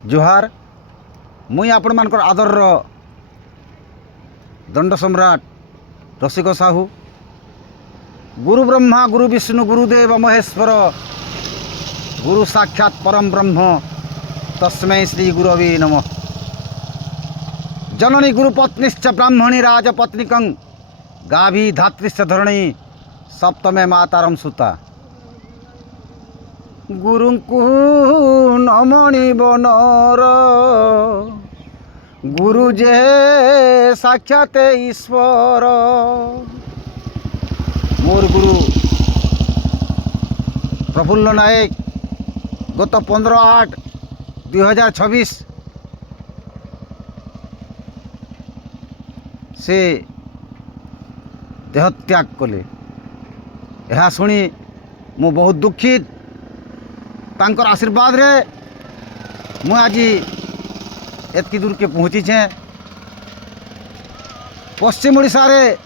जुहार मुई आपण मानकर आदर दंड सम्राट रसिक साहू गुरु ब्रह्मा गुरु विष्णु गुरुदेव महेश्वर गुरु साक्षात परम ब्रह्म तस्मै श्री गुरवे नमः। जननी गुरुपत्नीश्च ब्राह्मणी राजपत्निकं गाभी धात्रीश्च धरणी सप्तमे मातारं सुता। गुरुंकु नमणि बनर गुरु जे साक्षात ईश्वर। मोर गुरु प्रफुल्ल नायक गत 15/8/2026 से देहत्याग कले। यह शुणी मु बहुत दुखित। तांकर आशीर्वाद रे मु आज एतकी दूर के पहुँची छे। पश्चिम ओडिशा रे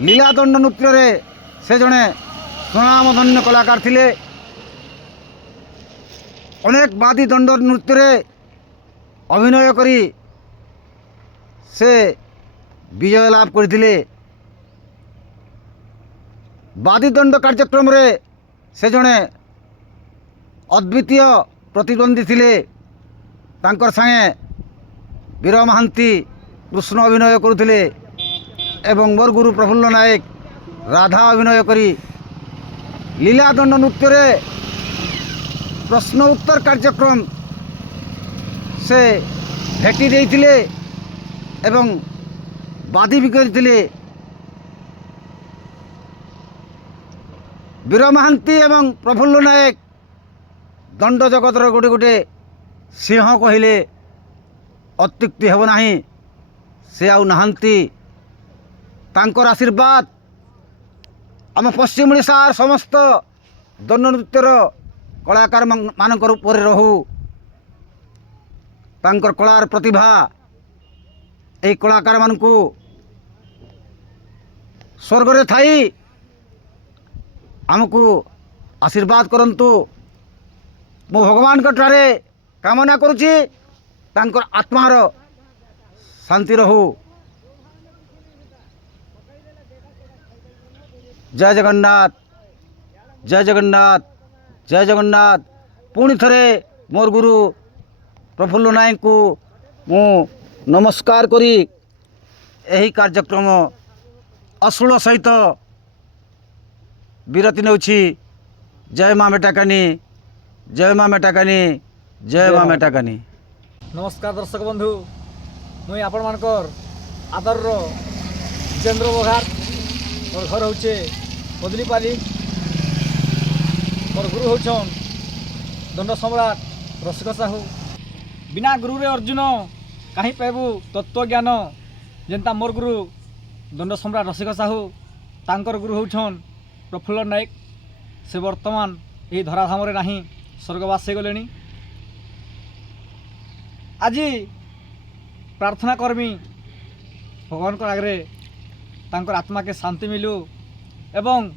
लीलादंड नृत्य रे से जड़े सुनामधन्य कलाकार थिले। अनेक बादी दंड नृत्य रे अभिनय करी से विजय लाभ करथिले। बादी दंड कार्यक्रम रे से जड़े अद्वितीय प्रतिद्वंदी थिले। तांकर संगे वीर महांती कृष्ण अभिनय करुथिले एवं मोर गुरु प्रफुल्ल नायक राधा अभिनय करी लीलादंड नृत्य रे प्रश्न उत्तर कार्यक्रम से भेटी देइथिले एवं बादी भी करथिले। वीर महांती एवं प्रफुल्ल नायक दंड जगतर गोटे गोटे सिंह कहले अत्युक्ति हेब नाही। से आउ नाहंती। तांकर आशीर्वाद आम पश्चिम ओडिशार समस्त दंड नृत्यर कलाकार मानकर ऊपर रहू। तांकर कलार प्रतिभा ए कलाकार मानकू स्वर्ग रे थाई आमको आशीर्वाद करंतु। मो भगवान ठारे कामना करुछि तांकर आत्मार शांति रहू। जय जगन्नाथ जय जगन्नाथ जय जगन्नाथ। पुणी थरे मोर गुरु प्रफुल्ल नायक को मु नमस्कार करी एही कार्यक्रम अश्लील सहित विरति नेउछि। जय माँ मेटाकानी जय माँ मेटाकानी जय माँ मेटाकानी। नमस्कार दर्शक बंधु मुई आपण मानकर आदर जितेंद्र बघार। मोर घर होचे बदलीपाली। मोर गुरु होचन दंड सम्राट रसिक साहू। बिना गुरु रे अर्जुन कहीं पाइबू तत्व ज्ञान जेनता मोर गुरु दंड सम्राट रसिक साहू। तांकर गुरु होचन प्रफुल्ल नायक। से वर्तमान यही धराधाम रे नाही स्वर्गवास हो गले। आज प्रार्थना करमी भगवान को आगे तांकर आत्मा के शांति मिलू एवं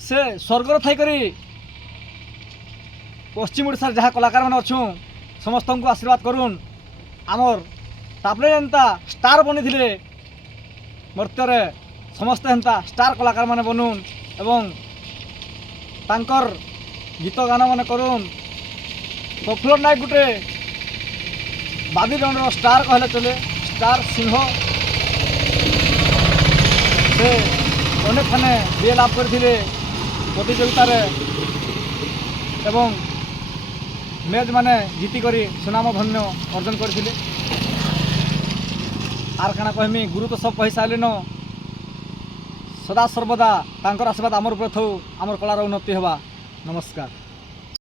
से स्वर्ग थाई करी पश्चिम ओडिशा जहाँ कलाकार मैंने अच्छू समस्त को आशीर्वाद करूँ। आमर तापले एंता स्टार बनी थिले मर्त्यर समस्त एंता स्टार कलाकार मैंने बनून एवं तांकर गीत गान मान करूँ। प्रफुल्ल नायक गुटे बादी दंडर स्टार कहले चले। स्टार सिंह से अनेक खाने विजय लाभ करथिले प्रतियोगितार एवं मैच माने जीति करी सुनाम धन्य अर्जन करथिले। आर काना कहमी गुरु तो सब कहि सारिलेन। सदा सर्वदा तांकर आशीर्वाद आमर ऊपर थौ। आमर कलार उन्नति हेबा। नमस्कार।